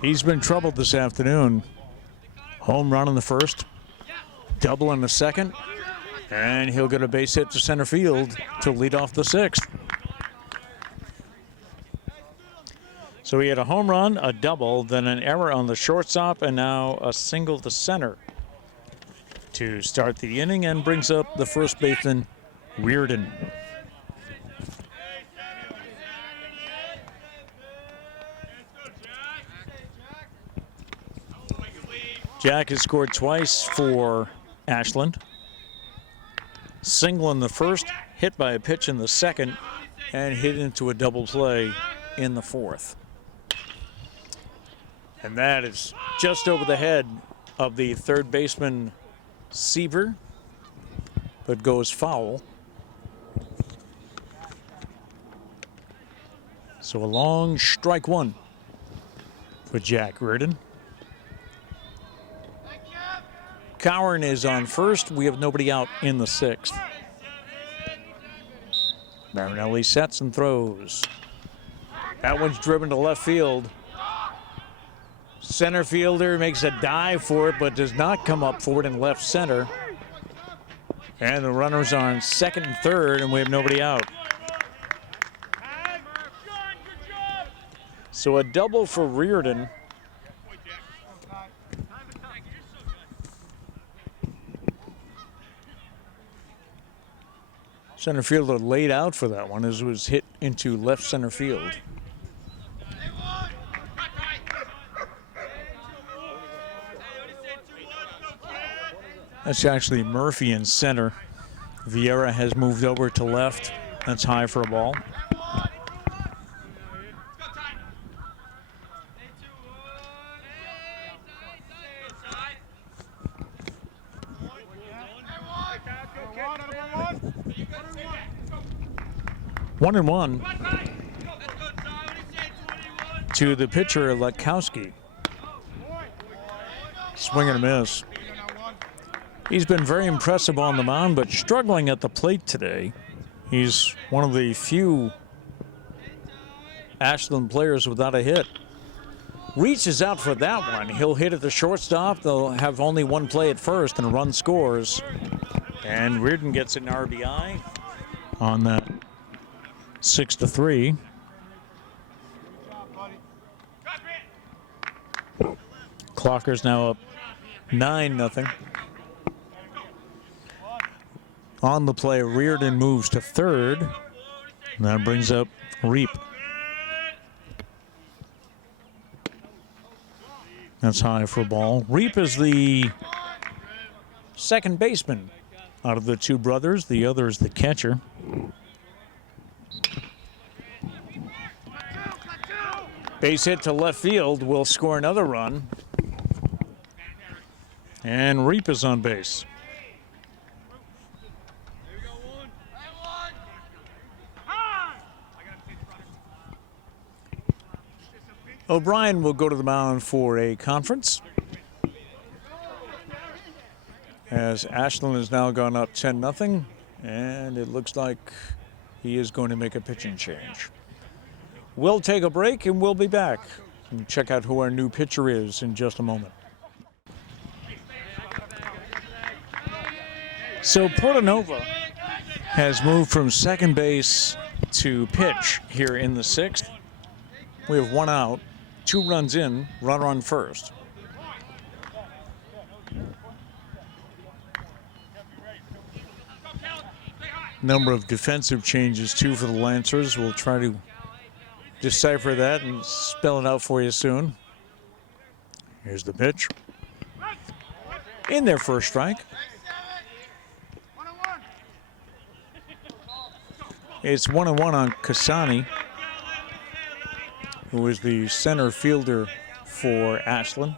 He's been troubled this afternoon. Home run in the first, double in the second, and he'll get a base hit to center field to lead off the 6th. So he had a home run, a double, then an error on the shortstop, and now a single to center to start the inning, and brings up the first baseman, Reardon. Jack has scored twice for Ashland. Single in the first, hit by a pitch in the second, and hit into a double play in the 4th. And that is just over the head of the third baseman, Seaver, but goes foul. So a long strike one for Jack Reardon. Cowan is on first. We have nobody out in the 6th. Marinelli sets and throws. That one's driven to left field. Center fielder makes a dive for it, but does not come up for it in left center. And the runners are on second and third, and we have nobody out. So a double for Reardon. Center fielder laid out for that one as it was hit into left center field. That's actually Murphy in center. Vieira has moved over to left. That's high for a ball. One and one to the pitcher, Lekuski. Swing and a miss. He's been very impressive on the mound, but struggling at the plate today. He's one of the few Ashland players without a hit. Reaches out for that one. He'll hit at the shortstop. They'll have only one play at first, and a run scores. And Reardon gets an RBI on that 6-3. Clockers now up 9-0. On the play, Reardon moves to third. And that brings up Reap. That's high for a ball. Reap is the second baseman out of the two brothers. The other is the catcher. Base hit to left field will score another run. And Reap is on base. O'Brien will go to the mound for a conference, as Ashland has now gone up 10-0, and it looks like he is going to make a pitching change. We'll take a break and we'll be back and check out who our new pitcher is in just a moment. So Portanova has moved from second base to pitch here in the sixth. We have one out, 2 runs in, runner on first. Number of defensive changes too for the Lancers. We'll try to decipher that and spell it out for you soon. Here's the pitch. In there for a strike. It's 1-1 on Kasani, who is the center fielder for Ashland.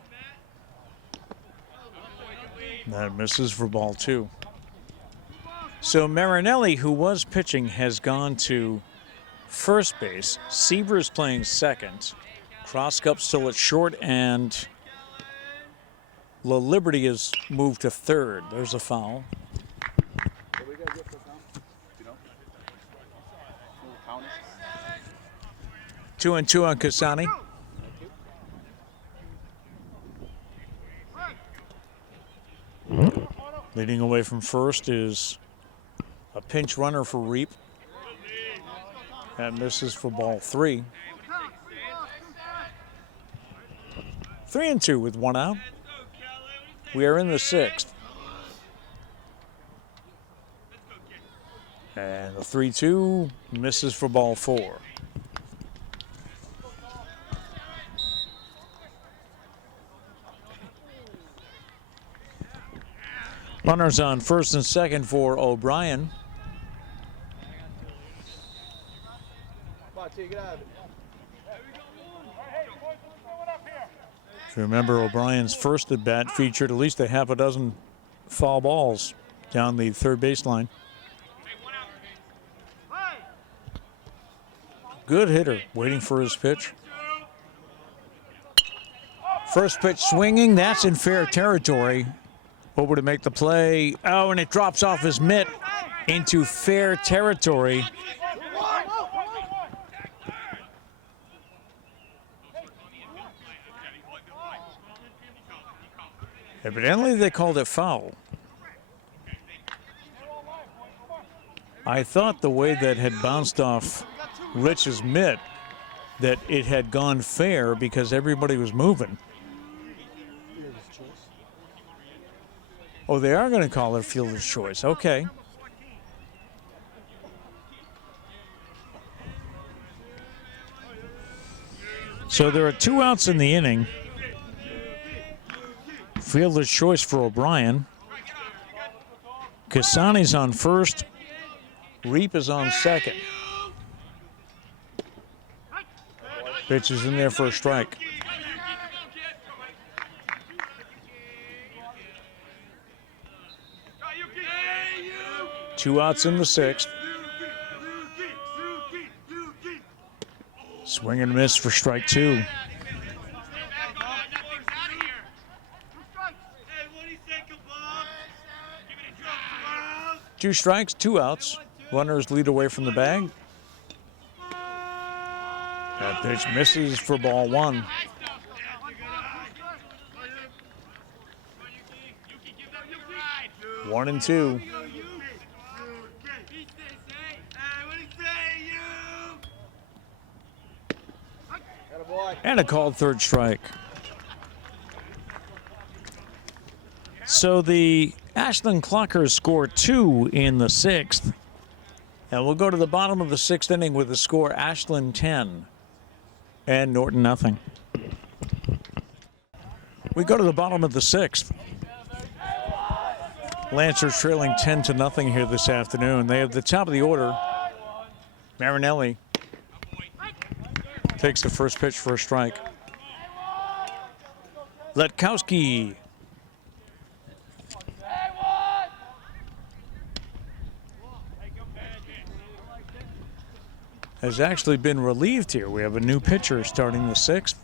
That misses for ball 2. So Marinelli, who was pitching, has gone to first base. Seaver is playing second. Crosscup still at short, and La Liberty has moved to third. There's a foul. 2-2 on Kasani. Leading away from first is a pinch runner for Reap. That misses for ball 3. 3-2 with 1 out. We are in the 6th. And the 3-2 misses for ball 4. Runners on first and second for O'Brien. If you remember, O'Brien's first at bat featured at least a half a dozen foul balls down the third baseline. Good hitter, waiting for his pitch. First pitch swinging, that's in fair territory. Over to make the play. Oh, and it drops off his mitt into fair territory. Evidently, they called it foul. I thought the way that had bounced off Rich's mitt, that it had gone fair because everybody was moving. Oh, they are going to call it fielder's choice. Okay. So there are 2 outs in the inning. Fielder's choice for O'Brien. Kasani's on first. Reap is on second. Pitch is in there for a strike. Two outs in the 6th. Swing and miss for strike 2. 2 strikes, 2 outs. Runners lead away from the bag. That pitch misses for ball 1. One and 2. And a called third strike. So the Ashland Clockers score 2 in the 6th. And we'll go to the bottom of the 6th inning with the score Ashland 10 and Norton nothing. We go to the bottom of the 6th. Lancers trailing 10-0 here this afternoon. They have the top of the order. Marinelli takes the first pitch for a strike. Letkowski has actually been relieved here. We have a new pitcher starting the 6th.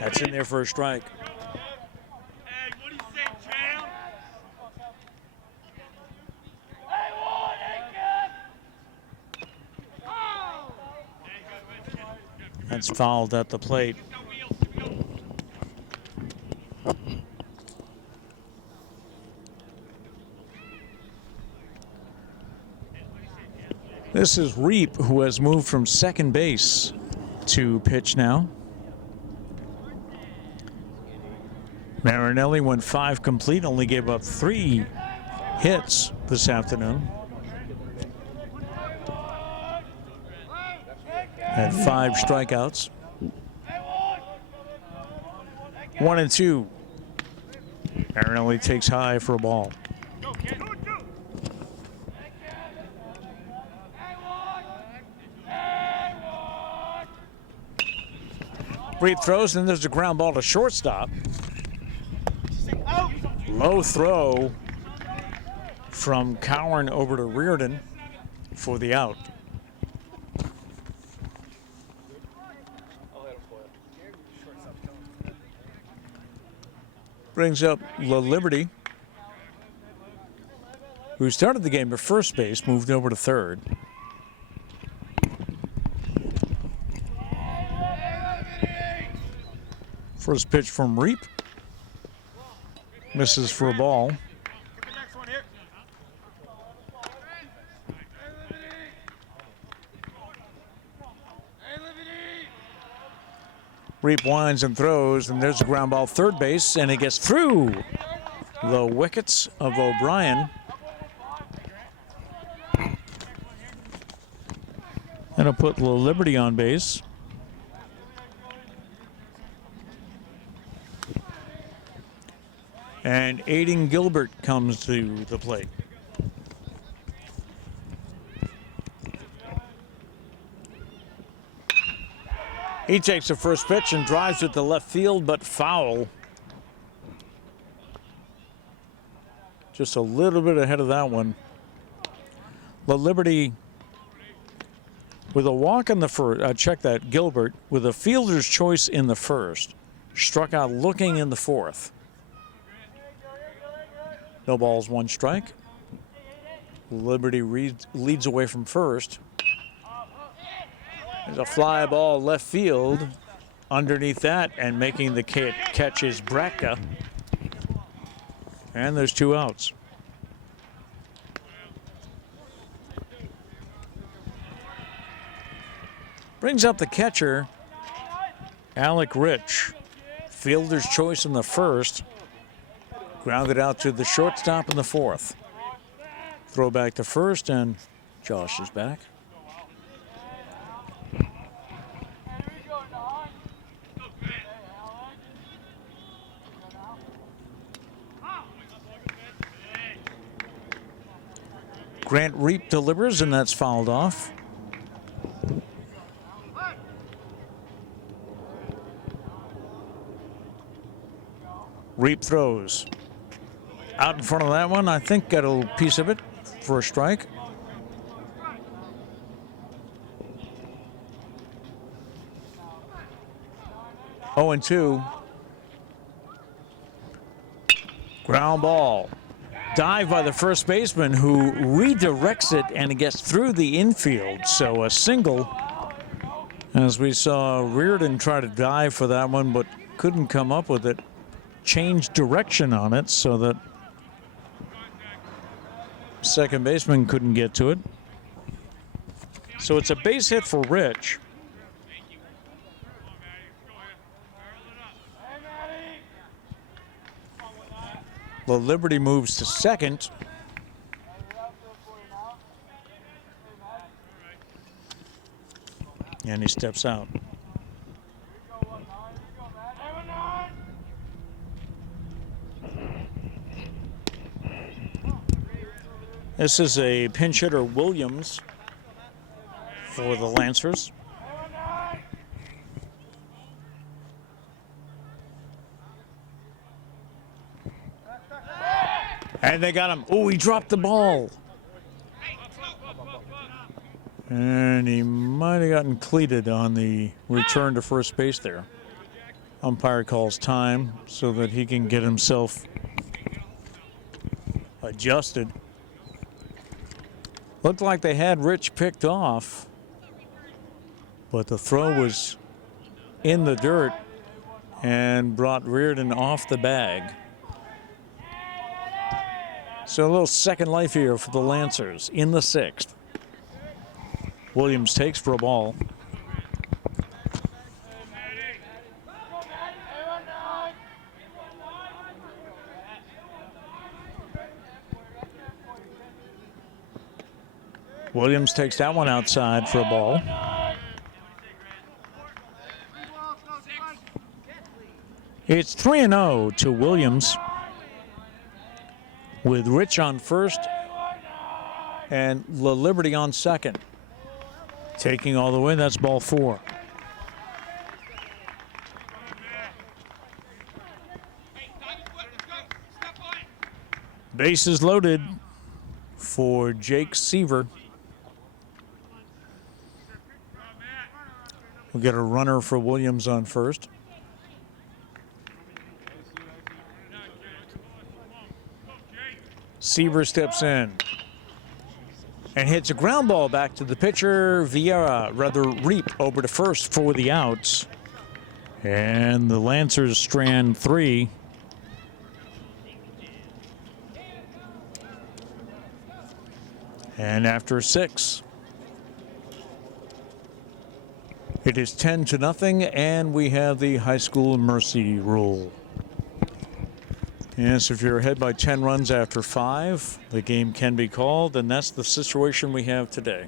That's in there for a strike. That's fouled at the plate. This is Reap, who has moved from second base to pitch now. Marinelli went 5 complete, only gave up 3 hits this afternoon. Had 5 strikeouts. 1-2. Marinelli takes high for a ball. Reap throws, and there's a ground ball to shortstop. Low throw from Cowan over to Reardon for the out. Brings up La Liberty, who started the game at first base, moved over to third. First pitch from Reap. Misses for a ball. Reap winds and throws, and there's a ground ball third base, and it gets through the wickets of O'Brien. And it'll put La Liberty on base. And Aiden Gilbert comes to the plate. He takes the first pitch and drives it to left field, but foul. Just a little bit ahead of that one. La Liberty with a walk in the first, check that, Gilbert with a fielder's choice in the first. Struck out looking in the fourth. No balls, 1 strike. Liberty leads away from first. There's a fly ball left field. Underneath that, and making the catch is Bracka. And there's 2 outs. Brings up the catcher, Alec Rich. Fielder's choice in the first. Grounded out to the shortstop in the fourth. Throw back to first, and Josh is back. Grant Reap delivers, and that's fouled off. Reap throws. Out in front of that one, I think got a piece of it for a strike. Oh, and 2. Ground ball. Dive by the first baseman, who redirects it, and it gets through the infield. So a single, as we saw Reardon try to dive for that one, but couldn't come up with it. Changed direction on it so that second baseman couldn't get to it. So it's a base hit for Rich. The Liberty moves to second. And he steps out. This is a pinch hitter, Williams, for the Lancers. And they got him. Oh, he dropped the ball. And he might have gotten cleated on the return to first base there. Umpire calls time so that he can get himself adjusted. Looked like they had Rich picked off, but the throw was in the dirt and brought Reardon off the bag. So a little second life here for the Lancers in the 6th. Williams takes for a ball. Williams takes that one outside for a ball. It's 3-0 to Williams, with Rich on first and La Liberty on second. Taking all the way, that's ball 4. Bases loaded for Jake Seaver. We'll get a runner for Williams on first. Seaver steps in and hits a ground ball back to the pitcher. Reap over to first for the outs. And the Lancers strand 3. And after 6, it is 10-0, and we have the high school mercy rule. Yes, if you're ahead by 10 runs after 5, the game can be called, and that's the situation we have today.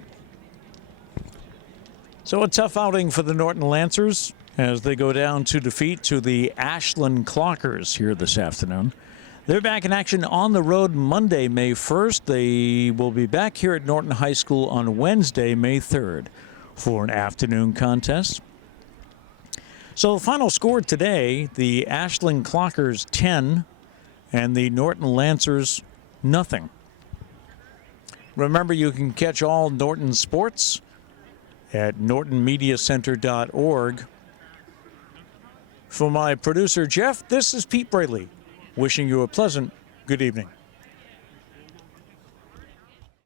So a tough outing for the Norton Lancers as they go down to defeat to the Ashland Clockers here this afternoon. They're back in action on the road Monday, May 1st. They will be back here at Norton High School on Wednesday, May 3rd for an afternoon contest. So the final score today, the Ashland Clockers 10 and the Norton Lancers nothing. Remember, you can catch all Norton sports at nortonmediacenter.org. For my producer, Jeff, this is Pete Braley, wishing you a pleasant good evening.